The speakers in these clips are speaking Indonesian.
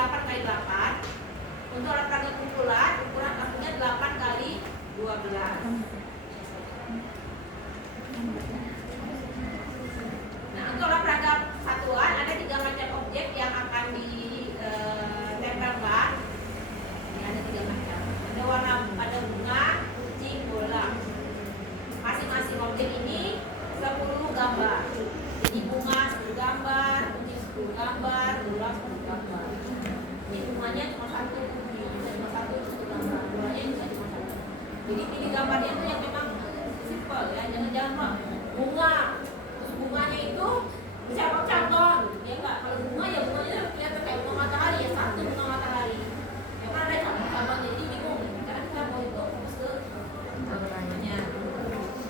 8 kali 8. Untuk olahraga kumpulan ukuran kartunya 8 kali 12. Nah, untuk olahraga satuan ada 3 macam objek yang akan ditempelkan. Ini ada 3 macam. Ada bunga, kucing, bola. Masing-masing objek ini 10 gambar. Jadi bunga 10 gambar, kucing 10 gambar, bola 10 gambar. Ini bunganya cuma satu, cuma satu gambar. Bolanya juga cuma satu. Jadi pilih gambarnya itu yang memang simple ya, jangan bunga. Terus bunganya itu cabang-cabang, ya enggak? Kalau bunga ya bunganya kelihatan kayak bunga matahari ya, satu bunga matahari. Ya kan ada cabang-cabang jadi bingung. Karena kita mau itu fokus ke gambarnya.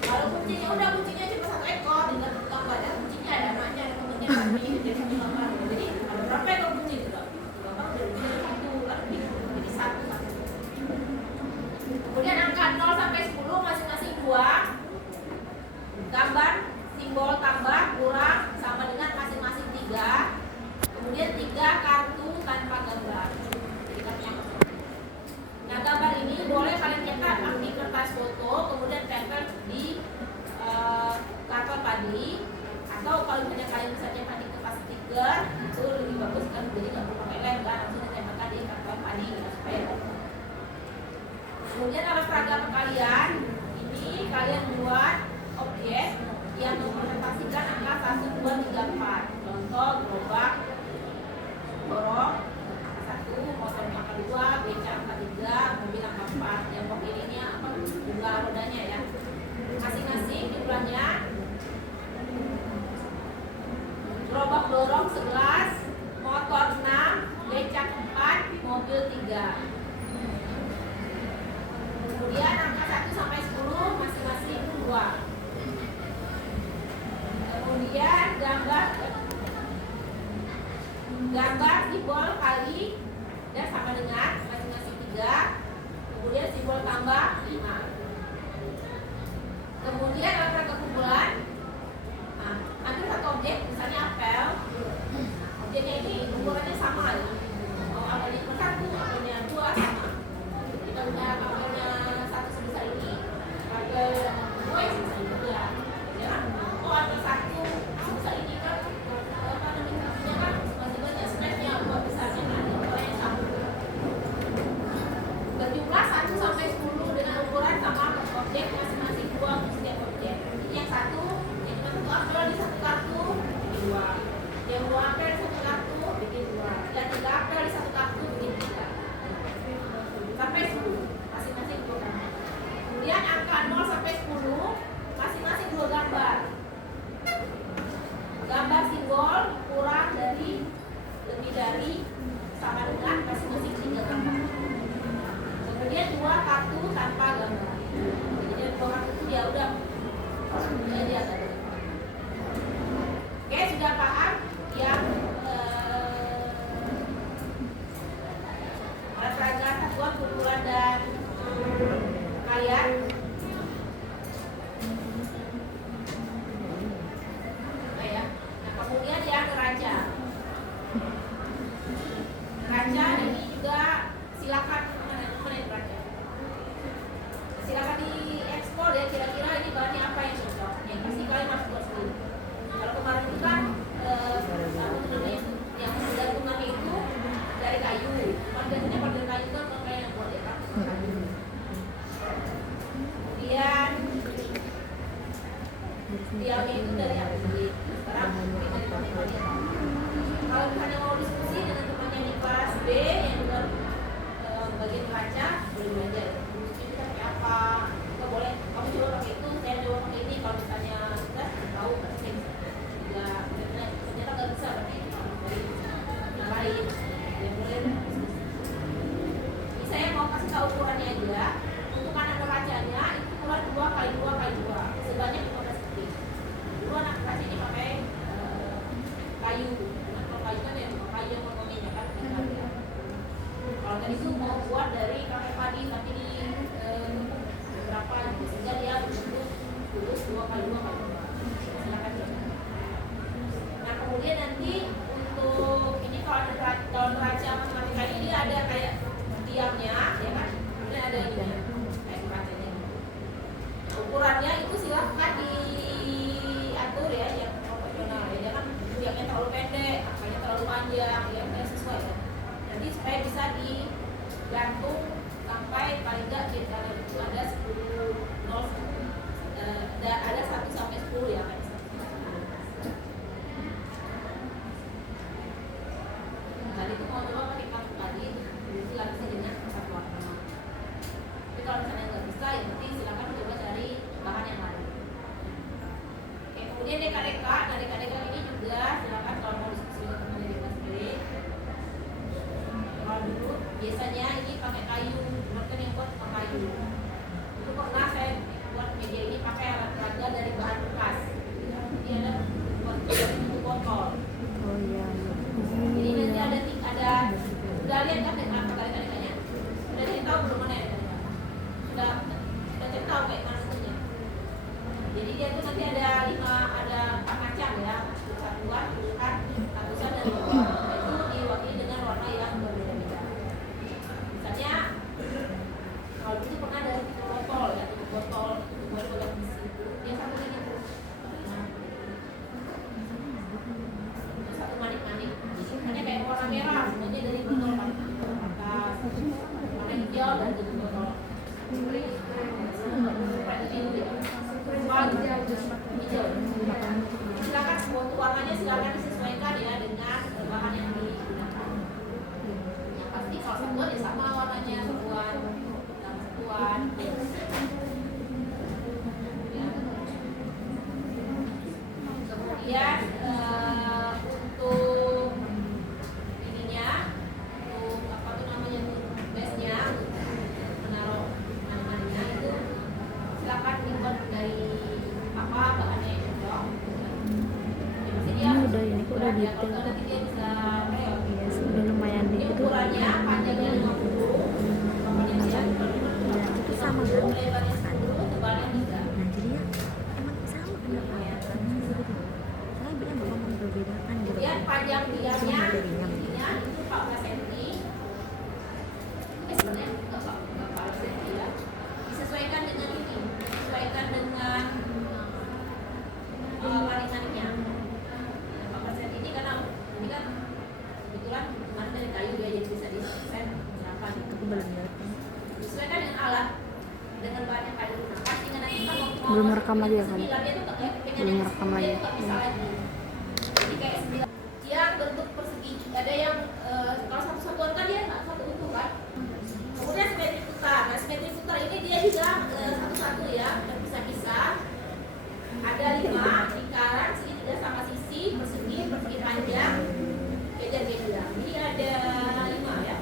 Kalau kucingnya udah kucingnya cuma 1 ekor, tinggal gambarnya kucingnya ada namanya, ada temennya kami jadi gambar. Jadi ada berapa ekor kucing juga? Gambar udah satu, kan bingung. Jadi satu. Kemudian angka 0 sampai 10 masing-masing 2 gambar simbol tambah kurang sama dengan masing-masing 3. Kemudian 3 kartu tanpa gambar. Jadi kartunya kosong. Nah, gambar ini boleh kalian cetak di kertas foto, kemudian tempel di karton padi, atau kalau misalnya kalian bisa cetak di kertas stiker itu lebih bagus kan, jadi nggak perlu pakai lem kan, langsung ditempelkan di karton padi gitu, supaya bagus. Kemudian alat peraga kalian ini kalian buat objek yang merepresentasikan angka 1, 2, 3, 4. Contoh gerobak, borong angka 1, motor angka 2, beca angka 3, mobil angka 4. Yang mobil ini apa? Bunga rodanya ya. Masing-masing jumlahnya gerobak dorong 11, motor 6, beca 4, mobil 3. Kemudian angka 1 sampai 10 masing-masing 2. Kemudian gambar simbol kali dan sama dengan masing-masing 3. Kemudian simbol tambah 5. Kemudian alat kekumpulan. Nah, ambil satu objek, misalnya apel. Objeknya ini ukurannya sama ya. Mau apelnya 1, apelnya 2 sama. Kita punya apelnya 1 sebesar ini, apel 2 yang sebesar ini ya. Oh, apel 1 sebesar ini kan apa namanya kan masing-masing snapnya buat besarnya kan ukurannya sama. Berjumlah 1 sampai 10 dengan ukuran sama objek masing-masing 2 untuk setiap objek. Jadi yang satu, yang cuma 1 apel di 1 kartu bikin 2. Yang 2 apel di 1 kartu bikin 2. Dan 3 apel di 1 kartu bikin 3. Sampai 10 masing-masing 2 gambar. Kemudian angka 0 sampai 10 masing-masing 2 gambar. Gambar simbol kurang dari lebih dari sama dengan masing-masing 3 gambar. Kemudian 2 kartu tanpa gambar. Jadi 2 kartu itu ya udah jadi ada. Oke, sudah paham yang alat peraga satuan kumpulan dan kalian? Nah, ya. Nah, kemudian yang neraca. Neraca ini juga silakan neraca. Silakan diekspor ya, kira-kira ini bahannya apa yang cocok. Yang pasti kalian masuk buat sendiri. Kalau kemarin itu kan yang gantungannya itu dari kayu. Biasanya pada kayu kan kayak yang buat ya kan. Kemudian tiangnya itu dari akuarit. Sekarang mungkin dari teman-temannya. Kalau misalnya mau diskusi dengan temannya di kelas B yang juga bagian neraca, boleh belajar. Ini pakai apa? Kita boleh. Kamu coba pakai itu, saya coba pakai ini. Kalau misalnya kita tahu pasti juga ternyata nggak bisa pakai ini. Yang lain, yang boleh. Ini saya mau kasih tahu ukurannya aja. Untuk anak neracanya itu ukuran 2 kali 2 kali 2 sebanyak 15 detik. Dulu anak neraca ini pakai kayu. Nah, kalau kayu kan yang kayu yang ngomongnya kan ya. Kalau tadi itu mau buat dari kakek padi tapi di berapa gitu sehingga dia bentuk lurus 2 kali 2 kali 2. Silakan ya. Nah, kemudian nanti untuk ini kalau neraca matematika ada kayak tiangnya, ya kan? Kemudian ada ini kayak kacanya. Ukurannya itu silahkan diatur ya, yang proporsional ya. Jangan tiangnya terlalu pendek, akanya terlalu panjang, ya nggak sesuai ya. Nanti supaya bisa digantung sampai paling nggak itu ada 10 0 ada 1 sampai 10 ya kan. Tadi itu mau coba pakai kartu tadi, jadi langsung dengan satu warna. Tapi kalau misalnya nggak bisa, ya nanti silakan coba cari bahan yang lain. Oke, kemudian deka-deka, nah deka-deka ini juga silakan kalau mau diskusi dengan teman dari sendiri. Kalau dulu biasanya ini pakai kayu, kan yang buat pakai kayu. Itu pernah saya buat media ini pakai alat peraga dari bahan bekas. Jadi ada buat botol. Oh iya. Jadi nanti ada udah lihat kan apa kali-kalinya? Udah cari tahu belum mana ya? Sudah cari tahu kayak mana bentuknya. Jadi dia tuh nanti ada 4 macam ya, satuan, tulisan, ratusan dan itu diwakili dengan warna yang berbeda-beda. Misalnya kalau dulu pernah ada tutup botol ya, tutup botol yang di situ, yang satu lagi tuh. Satu manik-manik, hanya kayak warna merah, semuanya dari botol atas, warna hijau dan tutup botol. Hijau. Silakan untuk warnanya silakan disesuaikan ya dengan bahan yang digunakan. Yang pasti kalau satuan ya sama warnanya satuan dan satuan. Ya. Kemudian untuk ininya, untuk apa tuh namanya tuh base-nya, menaruh maninya itu silakan dibuat dari apa bahannya yang cocok. Ya, pasti dia Ini udah ini kok udah berat ya, detail kalau kok. nanti dia bisa reot. Iya, udah lumayan Ini dikit tuh. ukurannya panjangnya 50, bawahnya dia Itu sama kan? lebarnya 10, tebalnya 3. Nah jadinya emang sama pendapatnya kan gitu. Saya bilang bahwa membedakan gitu. Kemudian panjang tiangnya materinya. ininya itu 14 cm. Sebenarnya enggak 14 cm ya. Disesuaikan dengan ini, disesuaikan dengan manik-maniknya. 14 cm ini karena ini kan kebetulan kemarin dari kayu ya, jadi bisa disesuaikan berapa gitu. Aku belum lihat. Disesuaikan dengan alat, dengan bahan yang kayu. Nah, pasti nanti kan mau Belum merekam lagi ya, kan? sembilannya tuh Belum merekam lagi. itu nggak bisa lagi. Jadi kayak 9 yang bentuk persegi, ada yang kalau satu satuan kan dia nggak satu utuh kan. Kemudian simetri putar. Nah simetri putar ini dia juga satu-satu ya, terpisah-pisah. Ada 5 lingkaran, segitiga sama sisi, persegi panjang, beda-beda. Ini ada 5 ya.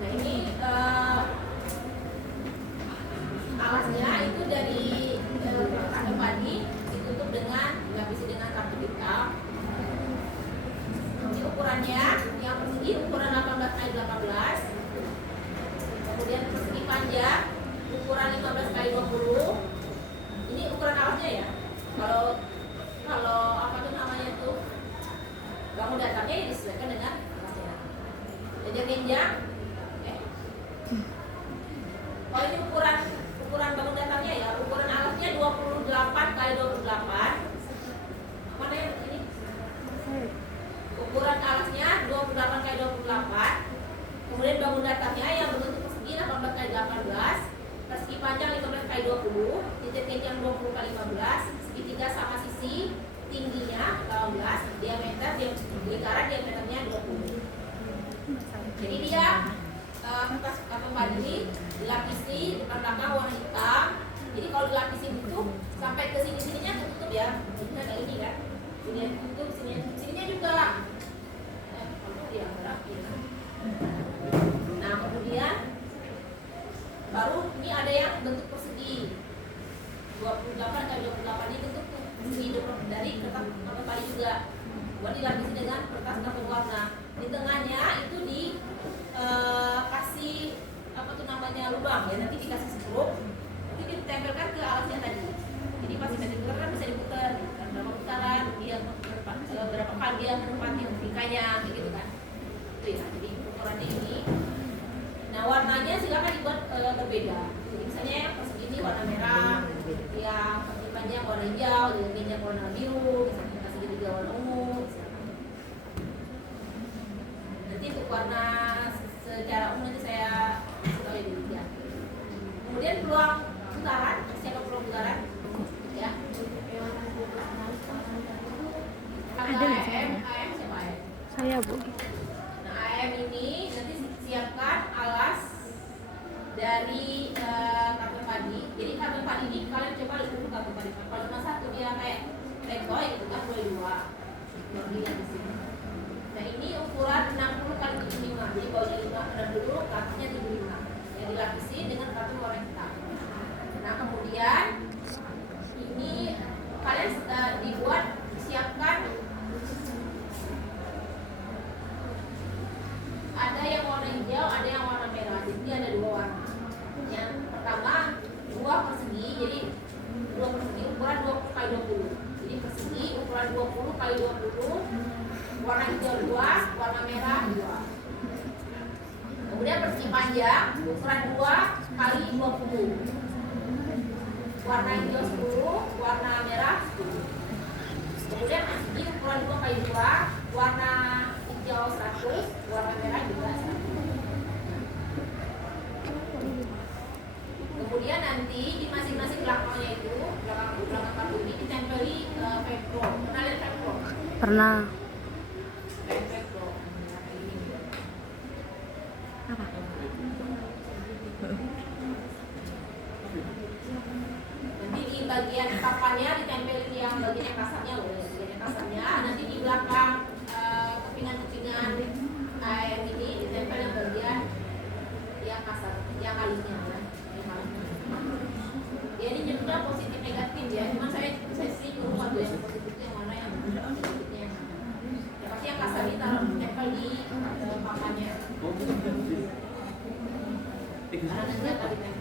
Nah ini alasnya itu dari kardus padi ditutup dengan dilapisi dengan kartu hitam. Ini ukurannya yang persegi ukuran 18 kali 18. Kemudian persegi panjang ukuran 15 kali 20. Ini ukuran alasnya ya. Kalau apa tuh namanya tuh bangun datangnya ya disesuaikan dengan alasnya. Jadi genjang. Oh ini ukuran bangun datangnya ya, ukuran alasnya 28 kali 28. Mana yang ini? Ukuran alasnya 28 kali 28. Kemudian bangun datangnya yang berbentuk persegi 18 kali 18. Persegi panjang 15 kali 20. Titik genjang 20 kali 15. Segitiga sama sisi, tingginya 18. Diameter lingkaran diameternya 20. Jadi dia kertas karton padi dilapisi depan belakang warna hitam. Jadi kalau dilapisi itu sampai ke sininya tertutup ya. Ini kayak ini kan. Sini tutup, sininya juga. Nah kemudian baru ini ada yang bentuk persegi 28 kali 28 ini bentuk persegi dari kertas karton padi juga. buat dilapisi dengan kertas karton warna. Di tengahnya itu di kasih apa tuh namanya lubang ya, nanti dikasih skrup, nanti ditempelkan ke alasnya tadi. Jadi pas diputar kan bisa diputar berapa putaran, dia berapa kali dia menempati tingkahnya gitu kan. Itu ya. Jadi ukurannya ini. Nah warnanya silakan dibuat berbeda. Jadi misalnya yang persegi ini warna merah, yang persegi panjang warna hijau, yang panjang warna biru, misalnya kasih segitiga warna ungu. Nanti untuk warna secara umum nanti saya kasih tahu ya dulu ya. Kemudian peluang putaran, siapa peluang putaran? Ya. Ada nggak saya? AM siapa AM? Saya Bu. Nah AM ini nanti siapkan alas dari karton padi. Jadi karton padi ini kalian coba lihat dulu karton padi. Kalau cuma satu dia kayak toy gitu kan, boleh dua. Baru dilihat di sini. Nah ini ukuran 60 kali 75. Jadi bawahnya 5 dulu, atasnya 75. Yang dilapisi dengan karton warna hitam. Nah kemudian ini kalian dibuat siapkan ada yang warna hijau, ada yang warna merah. Jadi ada dua warna. Yang pertama dua persegi, jadi dua persegi ukuran 20 kali 20. Jadi persegi ukuran 20 kali 20, warna hijau 2, warna merah 2. Kemudian persegi panjang ukuran 2 kali 20. Warna hijau 10, warna merah 10. Kemudian persegi ukuran 2 kali 2, warna hijau 100, warna merah juga 100. Kemudian nanti di masing-masing belakangnya itu, belakang kartu ini ditempeli Velcro. Pernah lihat Velcro? Pernah. Velcro. Apa? Nanti di bagian papannya ditempelin yang bagian kasarnya loh, bagian kasarnya. Nanti di belakang kepingan-kepingan AM ini ditempel yang bagian yang kasar, yang kalinya ya. Ya ini nyebutnya positif negatif ya, cuma saya sih lupa tuh yang positifnya yang mana yang negatifnya. Ya pasti yang kasar ini taruh tempel di papannya. Karena nanti akan ditempel.